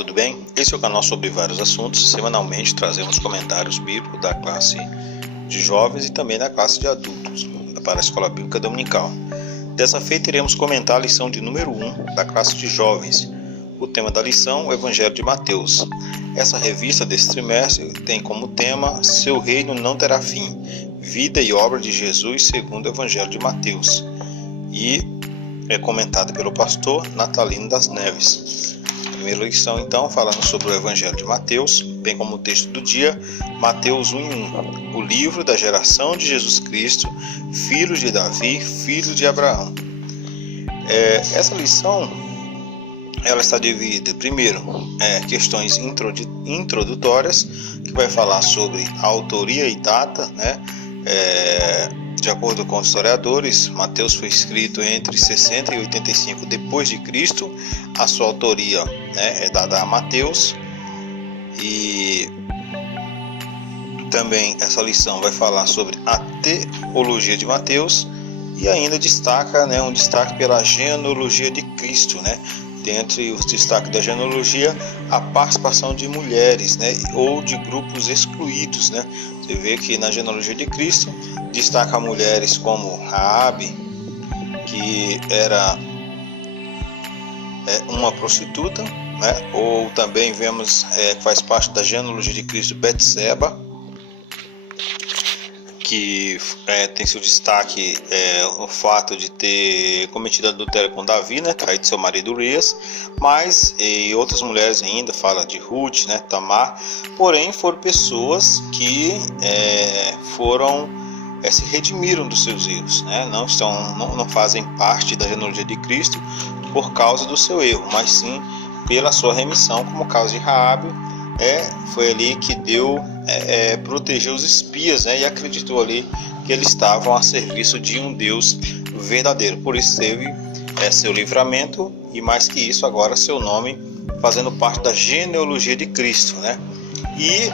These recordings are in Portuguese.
tudo bem? Esse é o canal sobre vários assuntos. Semanalmente trazemos comentários bíblicos da classe de jovens e também da classe de adultos para a Escola Bíblica Dominical. Dessa feita iremos comentar a lição de número 1 da classe de jovens. O tema da lição, o Evangelho de Mateus. Essa revista desse trimestre tem como tema Seu Reino Não Terá Fim, Vida e Obra de Jesus segundo o Evangelho de Mateus. E é comentada pelo pastor Natalino das Neves. Primeira lição, então, falando sobre o Evangelho de Mateus, bem como o texto do dia, Mateus 1:1, o livro da geração de Jesus Cristo, filho de Davi, filho de Abraão. Essa lição, ela está dividida, primeiro, questões introdutórias, que vai falar sobre a autoria e data, de acordo com os historiadores, Mateus foi escrito entre 60 e 85 depois de Cristo. A sua autoria é dada a Mateus. E também essa lição vai falar sobre a teologia de Mateus e ainda destaca, um destaque pela genealogia de Cristo, Dentre os destaques da genealogia, a participação de mulheres, ou de grupos excluídos, Você vê que na genealogia de Cristo destaca mulheres como Raabe, que era uma prostituta, ou também vemos que faz parte da genealogia de Cristo Betseba, que tem seu destaque o fato de ter cometido adultério com Davi, traído seu marido Urias, mas e outras mulheres ainda, fala de Ruth, Tamar, porém foram pessoas que se redimiram dos seus erros, não fazem parte da genealogia de Cristo por causa do seu erro, mas sim pela sua remissão, como o caso de Raabe. Foi ali que protegeu os espias, e acreditou ali que eles estavam a serviço de um Deus verdadeiro. Por isso teve seu livramento e, mais que isso, agora seu nome fazendo parte da genealogia de Cristo, E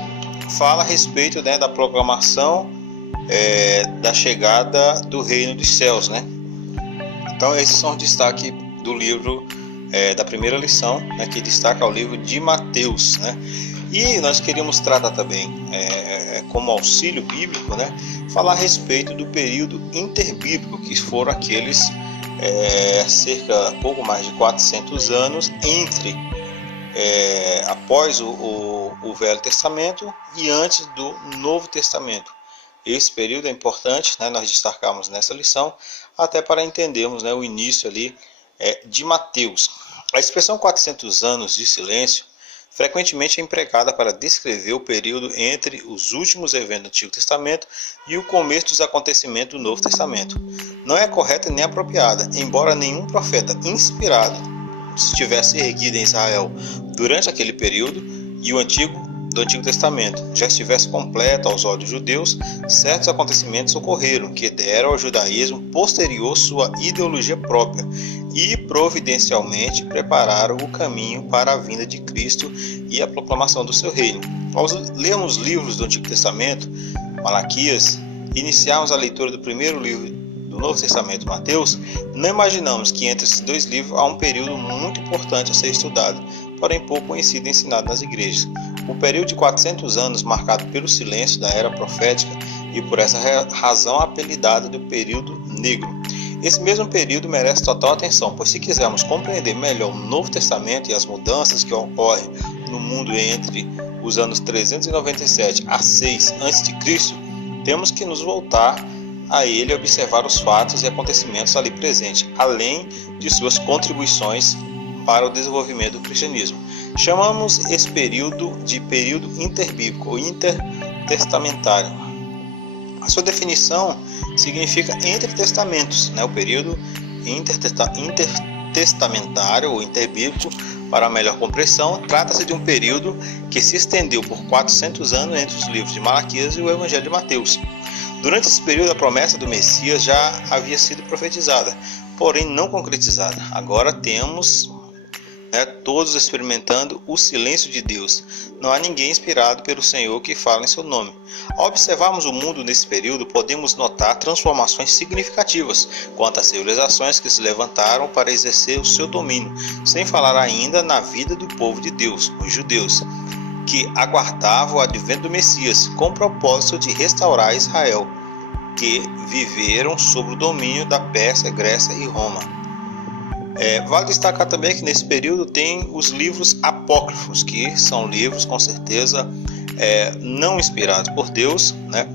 fala a respeito da proclamação da chegada do reino dos céus, Então esses são os destaques do livro da primeira lição, que destaca o livro de Mateus, E nós queríamos tratar também, como auxílio bíblico, falar a respeito do período interbíblico, que foram aqueles pouco mais de 400 anos após o Velho Testamento e antes do Novo Testamento. Esse período é importante, nós destacamos nessa lição, até para entendermos o início ali de Mateus. A expressão 400 anos de silêncio frequentemente é empregada para descrever o período entre os últimos eventos do Antigo Testamento e o começo dos acontecimentos do Novo Testamento. Não é correta nem apropriada, embora nenhum profeta inspirado estivesse erguido em Israel durante aquele período e do Antigo Testamento já estivesse completo aos olhos judeus. Certos acontecimentos ocorreram que deram ao judaísmo posterior sua ideologia própria e providencialmente prepararam o caminho para a vinda de Cristo e a proclamação do seu reino. Ao lermos livros do Antigo Testamento, Malaquias, iniciarmos a leitura do primeiro livro do Novo Testamento, Mateus, não imaginamos que entre esses dois livros há um período muito importante a ser estudado, porém pouco conhecido e ensinado nas igrejas. O período de 400 anos marcado pelo silêncio da era profética e por essa razão apelidado de período negro. Esse mesmo período merece total atenção, pois se quisermos compreender melhor o Novo Testamento e as mudanças que ocorrem no mundo entre os anos 397 a 6 a.C., temos que nos voltar a ele e observar os fatos e acontecimentos ali presentes, além de suas contribuições para o desenvolvimento do cristianismo. Chamamos esse período de período interbíblico ou intertestamentário. A sua definição significa entre testamentos, O período intertestamentário ou interbíblico, para a melhor compreensão, trata-se de um período que se estendeu por 400 anos entre os livros de Malaquias e o Evangelho de Mateus. Durante esse período, a promessa do Messias já havia sido profetizada, porém não concretizada. Agora temos todos experimentando o silêncio de Deus. Não há ninguém inspirado pelo Senhor que fala em seu nome. Ao observarmos o mundo nesse período, podemos notar transformações significativas quanto às civilizações que se levantaram para exercer o seu domínio, sem falar ainda na vida do povo de Deus, os judeus, que aguardavam o advento do Messias com o propósito de restaurar Israel, que viveram sob o domínio da Pérsia, Grécia e Roma. Vale destacar também que nesse período tem os livros apócrifos, que são livros com certeza não inspirados por Deus, né?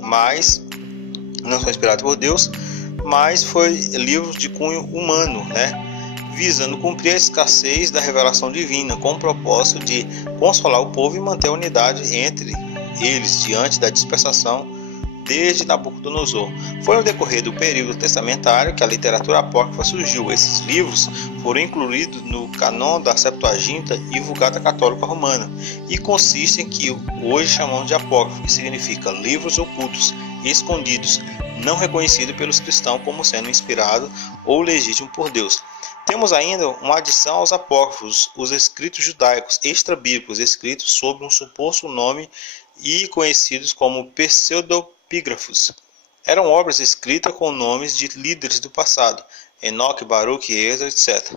Mas não são inspirados por Deus, mas foi livros de cunho humano, né? Visando cumprir a escassez da revelação divina, com o propósito de consolar o povo e manter a unidade entre eles diante da dispersação desde Nabucodonosor. Foi no decorrer do período testamentário que a literatura apócrifa surgiu. Esses livros foram incluídos no canon da Septuaginta e Vulgata Católica Romana e consistem em que hoje chamamos de apócrifo, que significa livros ocultos, escondidos, não reconhecidos pelos cristãos como sendo inspirado ou legítimo por Deus. Temos ainda uma adição aos apócrifos, os escritos judaicos extrabíblicos, escritos sob um suposto nome e conhecidos como pseudopígrafos. Eram obras escritas com nomes de líderes do passado, Enoque, Baruque, Esdras, etc.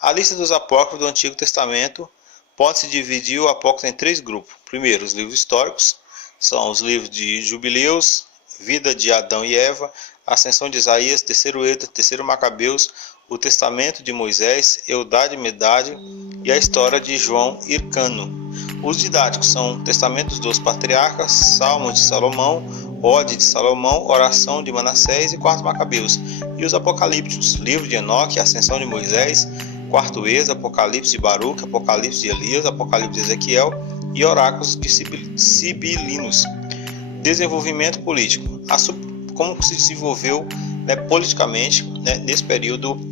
A lista dos apócrifos do Antigo Testamento pode-se dividir o apócrifo em 3 grupos. Primeiro, os livros históricos, são os livros de Jubileus, Vida de Adão e Eva, Ascensão de Isaías, Terceiro Esdras, Terceiro Macabeus, o Testamento de Moisés, Eudade e Medade e a história de João Hircano. Os didáticos são Testamentos dos Patriarcas, Salmos de Salomão, Ode de Salomão, Oração de Manassés e Quarto Macabeus. E os apocalípticos, Livro de Enoque, Ascensão de Moisés, Quarto Esdras, Apocalipse de Baruque, Apocalipse de Elias, Apocalipse de Ezequiel e Oráculos de Sibilinos. Desenvolvimento político. Como se desenvolveu politicamente nesse período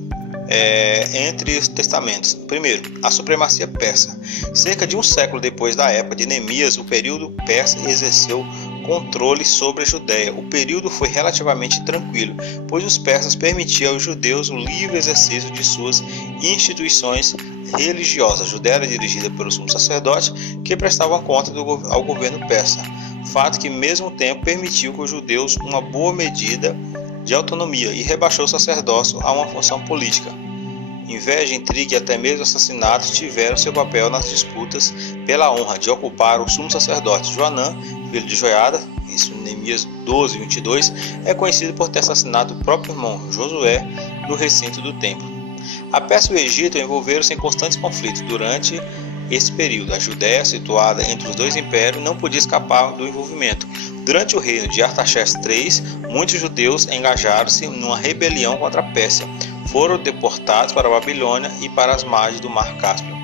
entre os testamentos. Primeiro, a supremacia persa. Cerca de um século depois da época de Neemias, o período persa exerceu controle sobre a Judéia. O período foi relativamente tranquilo, pois os persas permitiam aos judeus o livre exercício de suas instituições religiosas. A Judéia era dirigida pelo sumo sacerdote, que prestava conta ao governo persa, fato que ao mesmo tempo permitiu que os judeus uma boa medida de autonomia e rebaixou o sacerdócio a uma função política. Inveja, intriga e até mesmo assassinatos tiveram seu papel nas disputas pela honra de ocupar o sumo sacerdote. Joanã, filho de Joiada, isso em Neemias 12, 22, é conhecido por ter assassinado o próprio irmão Josué no recinto do templo. A Pérsia e o Egito envolveram-se em constantes conflitos durante esse período. A Judéia, situada entre os dois impérios, não podia escapar do envolvimento. Durante o reino de Artaxerxes III, muitos judeus engajaram-se numa rebelião contra a Pérsia. Foram deportados para a Babilônia e para as margens do Mar Cáspio.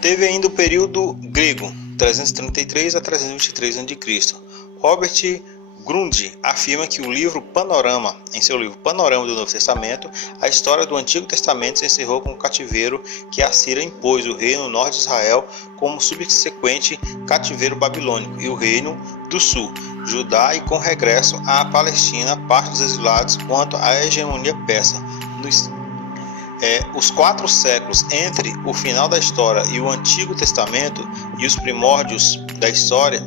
Teve ainda o período grego, 333 a 323 a.C. Robert Grundy afirma que o livro Panorama, em seu livro Panorama do Novo Testamento, a história do Antigo Testamento se encerrou com o cativeiro que a Assíria impôs o reino norte de Israel como subsequente cativeiro babilônico e o reino do sul, Judá, e com regresso à Palestina, parte dos exilados, quanto à hegemonia persa. Os 4 séculos entre o final da história e o Antigo Testamento e os primórdios da história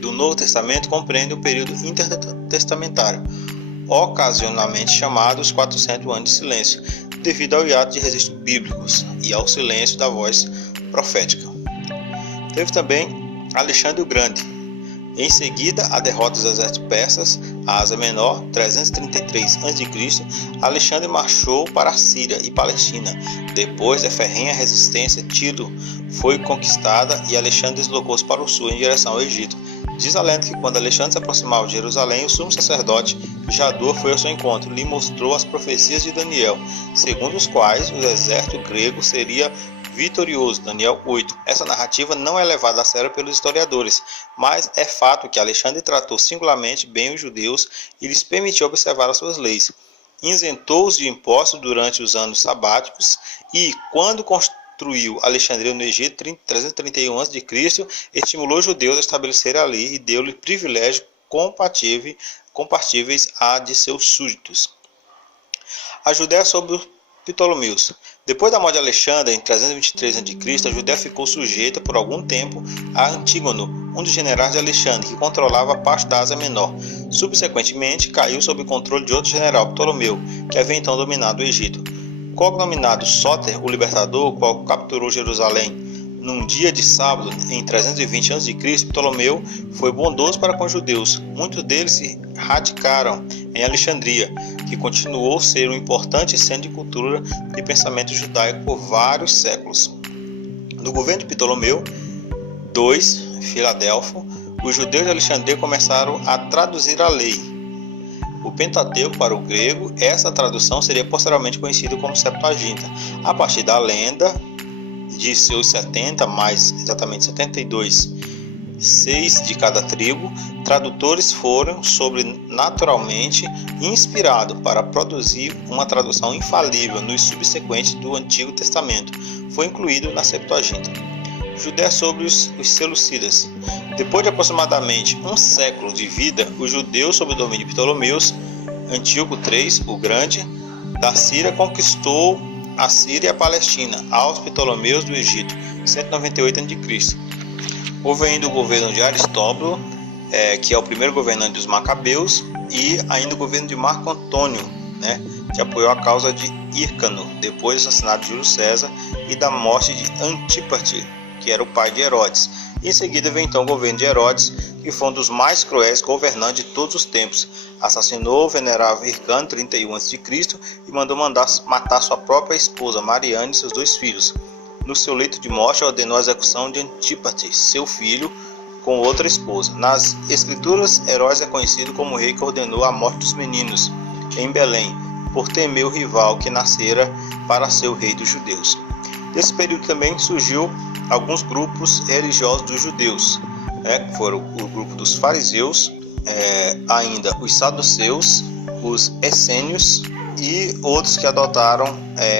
do Novo Testamento compreendem o período intertestamentário, ocasionalmente chamado os 400 anos de silêncio, devido ao hiato de registros bíblicos e ao silêncio da voz profética. Teve também Alexandre o Grande. Em seguida, a derrota dos exércitos persas, a Ásia Menor, 333 a.C., Alexandre marchou para a Síria e Palestina. Depois da ferrenha resistência, Tiro foi conquistada e Alexandre deslocou-se para o sul em direção ao Egito. Diz a lenda que quando Alexandre se aproximava de Jerusalém, o sumo sacerdote Jador foi ao seu encontro e lhe mostrou as profecias de Daniel, segundo os quais o exército grego seria vitorioso, Daniel 8. Essa narrativa não é levada a sério pelos historiadores, mas é fato que Alexandre tratou singularmente bem os judeus e lhes permitiu observar as suas leis. Isentou-os de impostos durante os anos sabáticos e, quando construiu Alexandria no Egito, 331 a.C., estimulou os judeus a estabelecer ali e deu-lhe privilégios compatíveis a de seus súditos. A Judéia sob os Ptolomeus. Depois da morte de Alexandre, em 323 a.C., a Judéia ficou sujeita por algum tempo a Antígono, um dos generais de Alexandre, que controlava parte da Ásia Menor. Subsequentemente, caiu sob o controle de outro general, Ptolomeu, que havia então dominado o Egito. Cognominado Sóter, o libertador, o qual capturou Jerusalém num dia de sábado, em 320 a.C., Ptolomeu foi bondoso para com os judeus. Muitos deles se radicaram em Alexandria, que continuou a ser um importante centro de cultura e pensamento judaico por vários séculos. No governo de Ptolomeu II, Filadelfo, os judeus de Alexandria começaram a traduzir a lei, o Pentateuco, para o grego. Essa tradução seria posteriormente conhecida como Septuaginta. A partir da lenda de seus 70, mais exatamente 72, 6 de cada tribo, tradutores foram sobrenaturalmente inspirados para produzir uma tradução infalível nos subsequentes do Antigo Testamento. Foi incluído na Septuaginta. Judéia sobre os Seleucidas. Depois de aproximadamente um século de vida, os judeus, sob o domínio de Ptolomeus, Antíoco III, o Grande, da Síria, conquistou a Síria e a Palestina aos Ptolomeus do Egito, 198 a.C. Houve ainda o governo de Aristóbulo, que é o primeiro governante dos Macabeus, e ainda o governo de Marco Antônio, que apoiou a causa de Hyrcano, depois do assassinato de Júlio César e da morte de Antípate, que era o pai de Herodes. Em seguida veio então o governo de Herodes, que foi um dos mais cruéis governantes de todos os tempos. Assassinou o venerável Hyrcano, 31 a.C., e mandou matar sua própria esposa Mariana e seus 2 filhos. No seu leito de morte, ordenou a execução de Antípate, seu filho, com outra esposa. Nas escrituras, Herodes é conhecido como o rei que ordenou a morte dos meninos em Belém, por temer o rival que nascera para ser o rei dos judeus. Nesse período também surgiu alguns grupos religiosos dos judeus, que foram o grupo dos fariseus, ainda os saduceus, os essênios e outros que adotaram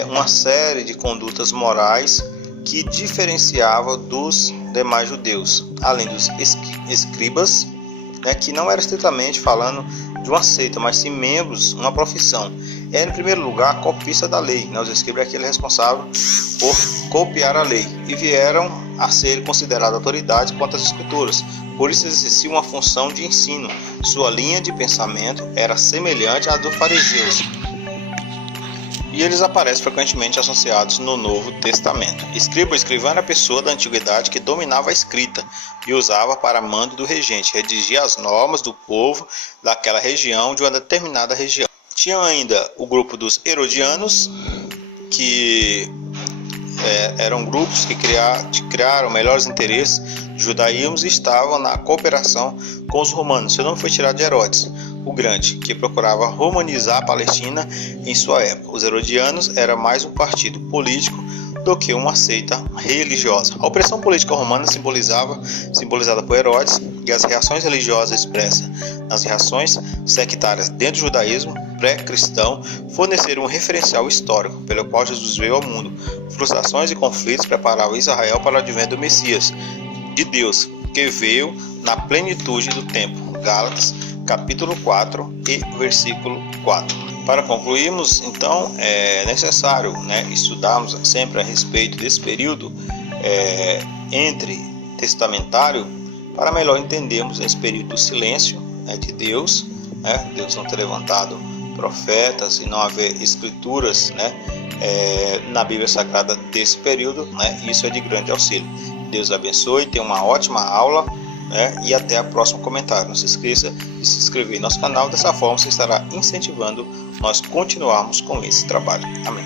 uma série de condutas morais que diferenciava dos demais judeus, além dos escribas, que não era estritamente falando de uma seita, mas sim membros, uma profissão. Era, em primeiro lugar, a copista da lei. Os escribas é aquele responsável por copiar a lei, e vieram a ser considerados autoridades quanto às escrituras. Por isso exercia uma função de ensino. Sua linha de pensamento era semelhante à dos fariseus, e eles aparecem frequentemente associados no Novo Testamento. Escriba ou escrivão era a pessoa da antiguidade que dominava a escrita e usava para mando do regente, redigia as normas do povo daquela região, de uma determinada região. Tinha ainda o grupo dos herodianos, que eram grupos que criaram melhores interesses do judaísmo e estavam na cooperação com os romanos. Seu nome foi tirado de Herodes, o Grande, que procurava romanizar a Palestina em sua época. Os herodianos era mais um partido político do que uma seita religiosa. A opressão política romana simbolizada por Herodes, e as reações religiosas expressas nas reações sectárias dentro do judaísmo pré-cristão forneceram um referencial histórico pelo qual Jesus veio ao mundo. Frustrações e conflitos preparavam Israel para o advento do Messias, de Deus, que veio na plenitude do tempo. Gálatas, capítulo 4 e versículo 4. Para concluirmos, então, é necessário estudarmos sempre a respeito desse período entre testamentário, para melhor entendermos esse período do silêncio de Deus, Deus não ter levantado profetas e não haver escrituras na Bíblia Sagrada desse período, isso é de grande auxílio. Deus abençoe, tenha uma ótima aula, e até o próximo comentário. Não se esqueça de se inscrever no nosso canal, dessa forma você estará incentivando nós continuarmos com esse trabalho. Amém.